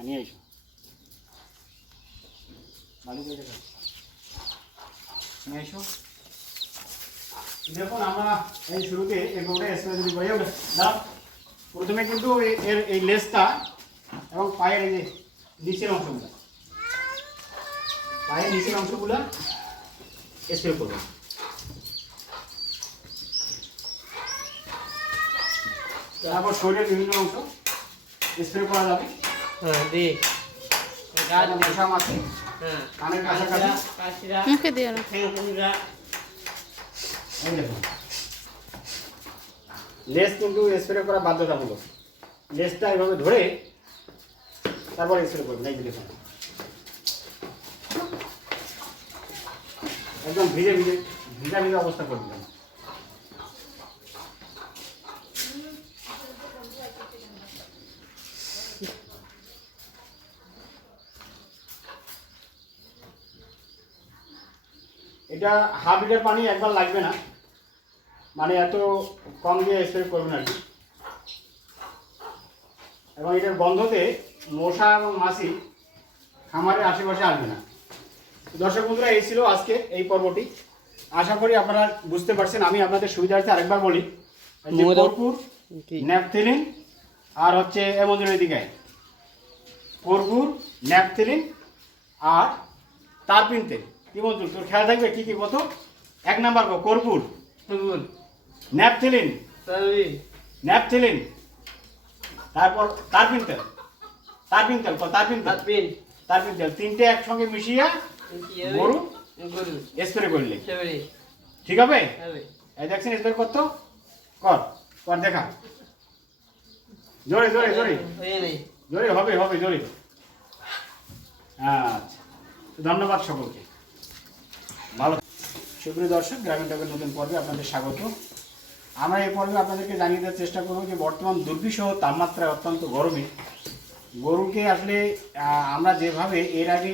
হ্যাঁ নিয়ে এসো নিয়ে এসো দেখুন, আমরা এই শুরুতে গোটা স্প্রে যদি করে দাও প্রথমে কিন্তু এর এই লেসটা এবং পায়ের এই নিচের অংশগুলো, পায়ের নিচের অংশগুলো স্প্রে করবে। তারপর শরীরের বিভিন্ন অংশ স্প্রে করা যাবে। হ্যাঁ হ্যাঁ। মুখে দিও না লেস কিন্তু স্প্রে করা বাধ্যতামূলক। লেসটা এভাবে ধরে তারপর স্প্রে করবেন এই দেখুন একদম ভিজে ভিজে ভিজা ভিজে অবস্থা করে দিলাম এটা হাফ লিটার পানি একবার লাগবে না। মানে এত কম দিয়ে স্প্রে করবেন আর কি। এবং এটার গন্ধতে মশা এবং মাছি খামারের আশেপাশে আসবে না। দর্শক বন্ধুরা এই ছিল আজকে এই পর্বটি। আশা করি আপনারা বুঝতে পারছেন। আমি আপনাদের সুবিধার্থে আরেকবার বলি মোরগ। ন্যাপথেলিন আর হচ্ছে এমন দিকে। কর্পূর ন্যাপথেলিন আর তারপিন তেল। কি বন্ধু তোর খেয়াল থাকবে? কি কি কত? এক নাম্বার কো কর্পূর। তুগুল ন্যাপথেলিন। ন্যাপথেলিন। তারপর তারপিন তেল তারপিন তেল তারপিন। তেল হাতপিন তারপিন তেল তিনটে একসঙ্গে মিশিয়ে গরু স্প্রে করলে ঠিক হবে? এই দেখছেন স্প্রে করতো? কর কর দেখা। জোরে জোরে জোরে। জোরে হবে হবে জোরে। আচ্ছা। ধন্যবাদ সকলকে। ভালো। সুপ্রিয় দর্শক, গ্রামীণ টকের নতুন পর্বে আপনাদের স্বাগত। আমরা এই পর্বে আপনাদেরকে জানিয়ে দেওয়ার চেষ্টা করব যে বর্তমান দুর্বিষহ তাপমাত্রায় অত্যন্ত গরমে। গরুকে আসলে আমরা যেভাবে এর আগে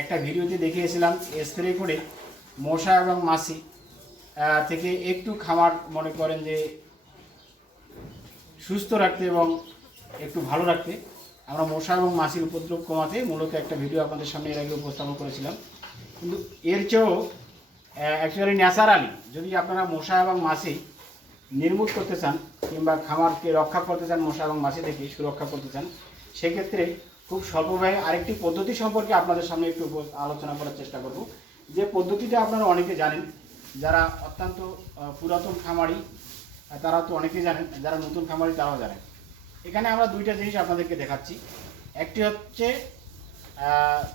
একটা ভিডিওতে দেখিয়েছিলাম, স্প্রে করে মশা এবং মাছি থেকে একটু খামার মনে করেন যে সুস্থ রাখতে এবং একটু ভালো রাখতে, আমরা মশা এবং মাছির উপদ্রব কমাতে মূলত একটা ভিডিও আপনাদের সামনে এর আগে উপস্থাপন করেছিলাম। কিন্তু এর চেয়েও অ্যাকচুয়ালি ন্যাচারালি যদি আপনারা মশা এবং মাছি নির্মূল করতে চান, কিংবা খামারকে রক্ষা করতে চান, মশা এবং মাছি থেকে সুরক্ষা করতে চান, সেক্ষেত্রে খুব স্বল্প ব্যয়ে আরেকটি পদ্ধতি সম্পর্কে আপনাদের সামনে একটু আলোচনা করার চেষ্টা করব। যে পদ্ধতিটা আপনারা অনেকে জানেন, যারা অত্যন্ত পুরাতন খামারি তারা তো অনেকেই জানেন, যারা নতুন খামারি তারাও জানেন। এখানে আমরা দুইটা জিনিস আপনাদেরকে দেখাচ্ছি। একটি হচ্ছে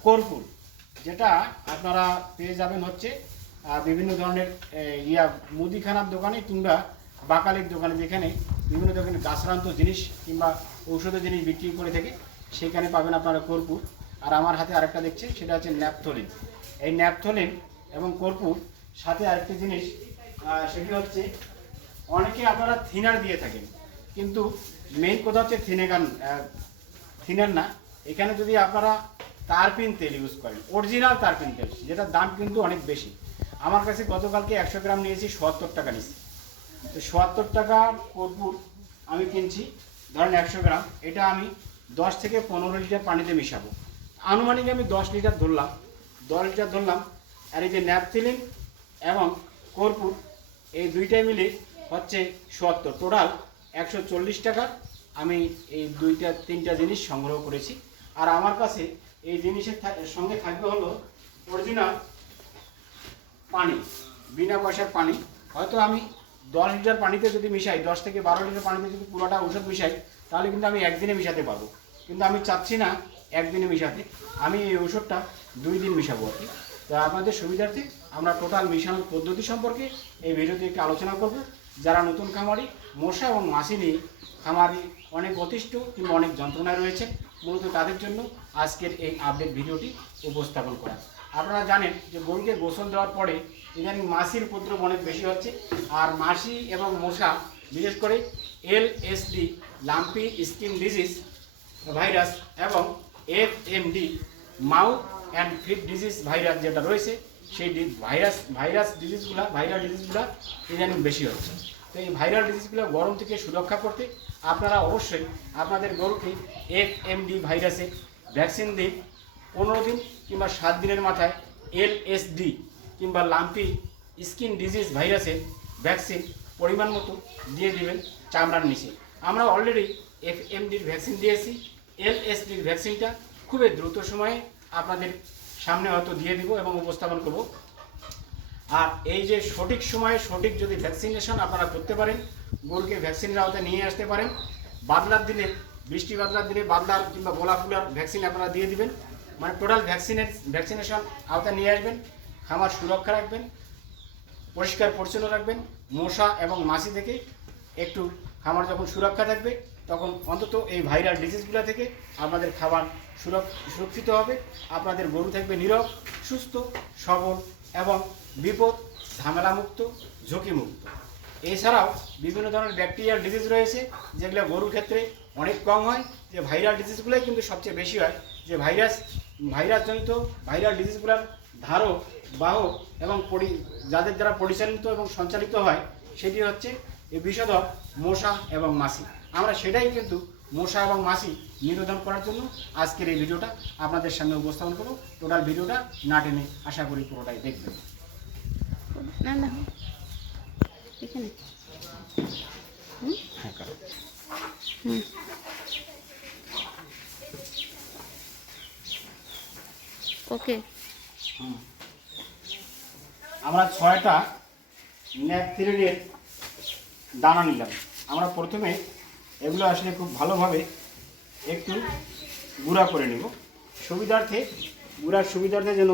কর্পূর। যেটা আপনারা পেয়ে যাবেন হচ্ছে বিভিন্ন ধরনের ইয়া, মুদিখানার দোকানে কিংবা বাকালির দোকানে, যেখানে বিভিন্ন দোকানে গাছরান্ত জিনিস কিংবা ঔষধের জিনিস বিক্রি করে থাকে, সেখানে পাবেন আপনারা কর্পূর। আর আমার হাতে আরেকটা দেখছেন, সেটা হচ্ছে ন্যাপথলিন। এই ন্যাপথলিন এবং কর্পূর সাথে আরেকটি জিনিস সেটি হচ্ছে অনেকে আপনারা থিনার দিয়ে থাকেন, কিন্তু মেইন কথা হচ্ছে থিনেগান থিনার না। এখানে যদি আপনারা তারপিন তেল ইউজ করেন। অরিজিনাল তারপিন তেল, যেটার দাম কিন্তু অনেক বেশি। আমার কাছে গতকালকে একশো গ্রাম নিয়েছি, সত্তর টাকা নিয়েছি তো সত্তর টাকা কর্পূর আমি কিনছি, ধরেন একশো গ্রাম। এটা আমি দশ থেকে পনেরো লিটার পানিতে মিশাবো। আনুমানিক আমি দশ লিটার ধরলাম, দশ লিটার ধরলাম, আর এই যে ন্যাপথিলিন এবং কর্পূর, এই দুইটাই মিলে হচ্ছে সত্তর। টোটাল একশো চল্লিশ টাকার আমি এই দুইটা, তিনটা জিনিস সংগ্রহ করেছি। আর আমার কাছে এই জিনিসের সঙ্গে থাকবে হলো অরিজিনাল পানি, বিনা পয়সার পানি। হয়তো আমি দশ লিটার পানিতে যদি মিশাই, দশ থেকে বারো লিটার পানিতে যদি পুরোটা ওষুধ মিশাই, তাহলে কিন্তু আমি একদিনে মিশাতে পারব। কিন্তু আমি চাচ্ছি না একদিনে মিশাতে। আমি এই ওষুধটা দুই দিন মিশাবো আর কি। তো আপনাদের সুবিধার্থে আমরা টোটাল মিশানোর পদ্ধতি সম্পর্কে এই ভিডিওতে একটু আলোচনা করব। যারা নতুন খামারি, মশা এবং মাছি নিয়ে খামারি অনেক অতিষ্ঠ কিংবা অনেক যন্ত্রণায় রয়েছে মূলত তাদের জন্য আজকের এই আপডেট ভিডিওটি উপস্থাপন করা। আপনারা জানেন যে গরুকে গোসল দেওয়ার পরে ইদানিং মাসির উপদ্রব অনেক বেশি হচ্ছে আর মাসি এবং মশা, বিশেষ করে L S D, lumpy skin disease virus এবং F M D mouth and feet disease virus যেটা রয়েছে, সেই ভাইরাস ভাইরাস ডিজিজগুলো, ভাইরাল ডিজিজগুলো ইদানিং বেশি হচ্ছে। তো এই ভাইরাল ডিজিজগুলো গরম থেকে সুরক্ষা করতে আপনারা অবশ্যই আপনাদের গরুকে এফ এম ডি ভাইরাসের ভ্যাকসিন দিন। পনেরো দিন কিংবা সাত দিনের মাথায় এলএসডি কিংবা লাম্পি স্কিন ডিজিজ ভাইরাসের ভ্যাকসিন পরিমাণ মতো দিয়ে দিবেন চামড়ার নিচে। আমরা অলরেডি এফ এমডির ভ্যাকসিন দিয়েছি। এলএসডির ভ্যাকসিনটা খুবই দ্রুত সময়ে আপনাদের সামনে হয়তো দিয়ে দিব এবং উপস্থাপন করব। আর এই যে সঠিক সময়ে সঠিক যদি ভ্যাকসিনেশন আপনারা করতে পারেন, গরুকে ভ্যাকসিনের আওতায় নিয়ে আসতে পারেন, বাদলার দিনে, বৃষ্টি বাদলার দিনে বাদলার কিংবা গোলাপ ফুলার ভ্যাকসিন আপনারা দিয়ে দিবেন। মানে টোটাল ভ্যাকসিনের ভ্যাকসিনেশন আওতায় নিয়ে আসবেন, খামার সুরক্ষা রাখবেন, পরিষ্কার পরিচ্ছন্ন রাখবেন, মশা এবং মাছি থেকে একটু খামার যখন সুরক্ষা থাকবে, তখন অন্তত এই ভাইরাল ডিজিজগুলো থেকে আপনাদের খাবার সুরক্ষিত হবে, আপনাদের গরু থাকবে নীরব, সুস্থ, সবল এবং বিপদ, ঝামেলামুক্ত, ঝুঁকিমুক্ত। এছাড়াও বিভিন্ন ধরনের ব্যাকটেরিয়াল ডিজিজ রয়েছে, যেগুলো গরুর ক্ষেত্রে অনেক কম হয়, যে ভাইরাল ডিজিজগুলোই কিন্তু সবচেয়ে বেশি হয়। যে ভাইরাস ভাইরাসজনিত ভাইরাল ডিজিজগুলোর ধারক, বাহক এবং পরি, যাদের দ্বারা পরিচালিত এবং সঞ্চালিত হয়, সেটি হচ্ছে এই বিষধর মশা এবং মাছি। আমরা সেটাই কিন্তু মশা এবং মাছি নিরোধন করার জন্য আজকের এই ভিডিওটা আপনাদের সামনে উপস্থাপন করব। টোটাল ভিডিওটা না টেনে আশা করি পুরোটাই দেখবেন। না না এখানে। হ্যাঁ হুম। ওকে। হুম। আমরা ছয়টা ন্যাপথিরিনের দানা নিলাম। আমরা প্রথমে এগুলো আসলে খুব ভালোভাবে একটু গুঁড়া করে নেব। সুবিধার্থে গুঁড়ার সুবিধার্থে যেন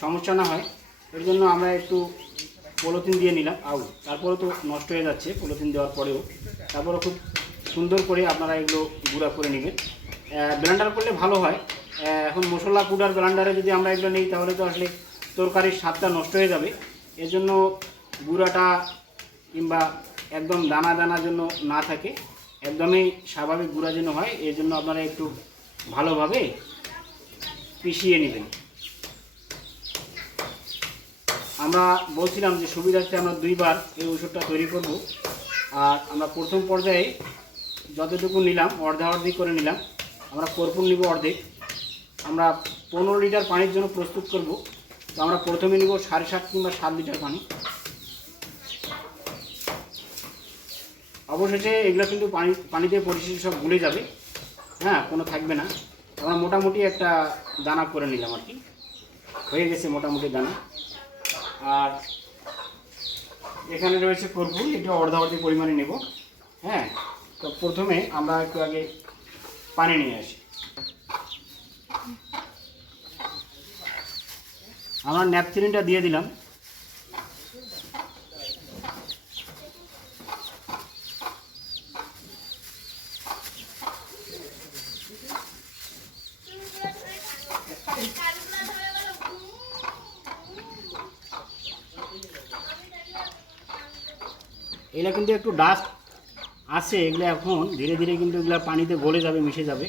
সমস্যা না হয় এর জন্য আমরা একটু পলিথিন দিয়ে নিলাম। আউ তারপরে তো নষ্ট হয়ে যাচ্ছে পলিথিন দেওয়ার পরেও। তারপরে খুব সুন্দর করে আপনারা এগুলো গুঁড়া করে নেবেন। ব্লেন্ডার করলে ভালো হয়। এখন মশলা পুডার ব্লেন্ডারে যদি আমরা এগুলো নিই, তাহলে তো আসলে তরকারির স্বাদটা নষ্ট হয়ে যাবে। এর জন্য গুঁড়াটা কিংবা একদম দানা দানা জন্য না থাকে, একদমই স্বাভাবিক গুঁড়া যেন হয় এই জন্য আপনারা একটু ভালোভাবে পিষিয়ে নেবেন। আমরা বলছিলাম যে সুবিধার্থে আমরা দুইবার এই ওষুধটা তৈরি করব। আর আমরা প্রথম পর্যায়ে যতটুকু নিলাম অর্ধা অর্ধেক করে নিলাম, আমরা কর্পূর নিব অর্ধেক। আমরা পনেরো লিটার পানির জন্য প্রস্তুত করব। তো আমরা প্রথমে নিব সাড়ে সাত কিংবা সাত লিটার পানি। অবশেষে এগুলো কিন্তু পানি, পানিতে পরিশেষে সব গুলে যাবে। হ্যাঁ কোনো থাকবে না। আমরা মোটামুটি একটা দানা করে নিলাম আর কি। হয়ে গেছে মোটামুটি দানা। আর এখানে রয়েছে কর্পূর এটা অর্ধাবর্তী পরিমাণে নেব হ্যাঁ? তো প্রথমে আমরা একটু আগে পানি নিয়ে আসি। আমরা ন্যাপথিলিনটা দিয়ে দিলাম। এগুলো কিন্তু একটু ডাস্ট আছে, এগুলো এখন ধীরে ধীরে কিন্তু এগুলো পানিতে গলে যাবে, মিশে যাবে।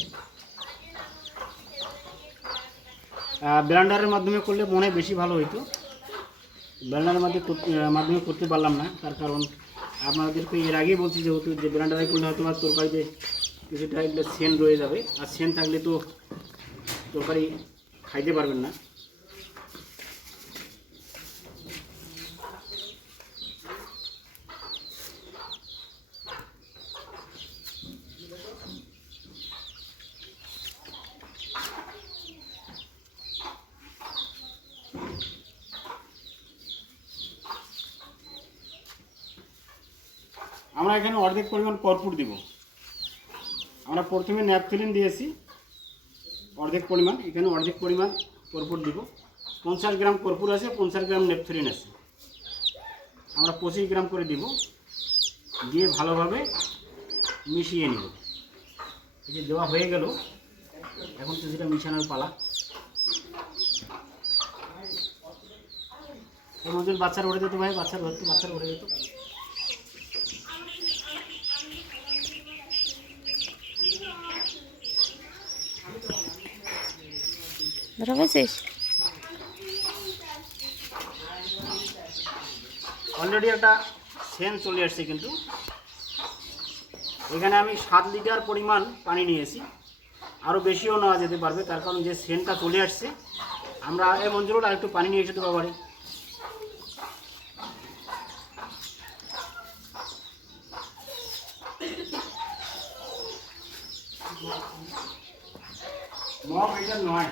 ব্লেন্ডারের মাধ্যমে করলে মনে বেশি ভালো হইতো। ব্লেন্ডারের মাধ্যমে মাধ্যমে করতে পারলাম না, তার কারণ আপনাদেরকে এর আগেই বলছি যেহেতু যে ব্লেন্ডারে করলে হয়তো আর তরকারিতে কিছুটা এগুলো সেন রয়ে যাবে। আর সেন থাকলে তো তরকারি খাইতে পারবেন না। আমরা এখানে অর্ধেক পরিমাণ কর্পূর দিব। আমরা প্রথমে ন্যাপথিলিন দিয়েছি। অর্ধেক পরিমাণ, এখানে অর্ধেক পরিমাণ কর্পূর দিব। পঞ্চাশ গ্রাম কর্পূর আছে, পঞ্চাশ গ্রাম নেপথলিন আছে। আমরা পঁচিশ গ্রাম করে দিব। দিয়ে ভালোভাবে মিশিয়ে নিব। এই যে দেওয়া হয়ে গেল, এখন তো যেটা মিশানোর পালা। মধ্যে বাচ্চার উঠে যেত ভাই, বাচ্চার ধরতো, বাচ্চার উঠে যেত। ধরা পেয়েছিস অলরেডি একটা সেন চলে আসছে কিন্তু। এখানে আমি সাত লিটার পরিমাণ পানি নিয়েছি। আরও বেশিও নেওয়া যেতে পারবে, তার কারণ যে সেন্টটা চলে আসছে, আমরা এই মঞ্জুরটা একটু পানি নিয়ে এসে বাড়ি মগ এটা নয়।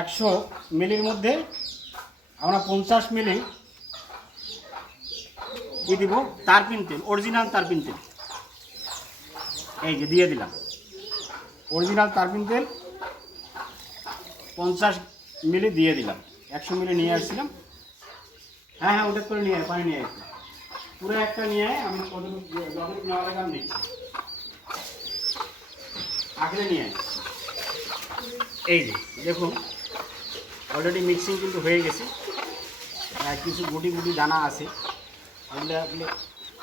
একশো মিলির মধ্যে আমরা পঞ্চাশ মিলি দিয়ে দিব? তারপিন তেল অরিজিনাল তারপিন তেল। এই যে দিয়ে দিলাম। অরিজিনাল তারপিন তেল, পঞ্চাশ মিলি দিয়ে দিলাম। একশো মিলি নিয়ে আসছিলাম। হ্যাঁ হ্যাঁ ওটা করে নিয়ে পানি নিয়ে আসছি পুরো একটা নিয়ে আমি কতটুকু যতটুকু আমি নিচ্ছি। আঁকড়ে নিয়ে। এই যে, দেখুন অলরেডি মিক্সিং কিন্তু হয়ে গেছে। আর কিছু গুটি গুটি দানা আছে। এগুলো আপনি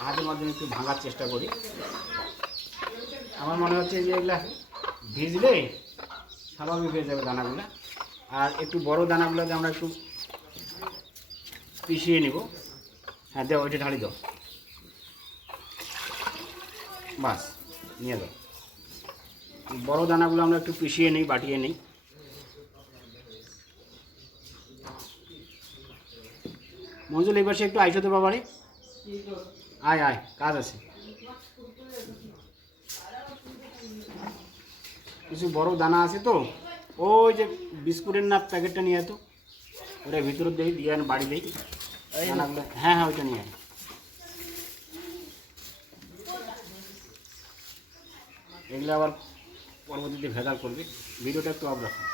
হাতের মাধ্যমে একটু ভাঙার চেষ্টা করি। আমার মনে হচ্ছে যে এগুলা ভিজলে স্বাভাবিক হয়ে যাবে দানাগুলো। আর একটু বড় দানাগুলোতে আমরা একটু পিষিয়ে নিব। হ্যাঁ দেও, ওইটা ঢালি দাও। বাস, নিয়ে দাও। বড় দানাগুলো আমরা একটু পিষিয়ে নিই, বাটিয়ে নিই। মঞ্জুল, এই পাশে একটু আইসো তো বাবারে। আয় আয়, কাজ আছে। কিছু বড় দানা আছে তো, ওই যে বিস্কুটের না প্যাকেটটা নিয়ে তো। ওটা ভিতরে দেই, দিয়ে বাড়ি দেই। হ্যাঁ হ্যাঁ ওইটা নিয়ে আয় এগুলো আবার পরবর্তীতে ভেজাল করবে ভিডিওটা একটু অফ রাখো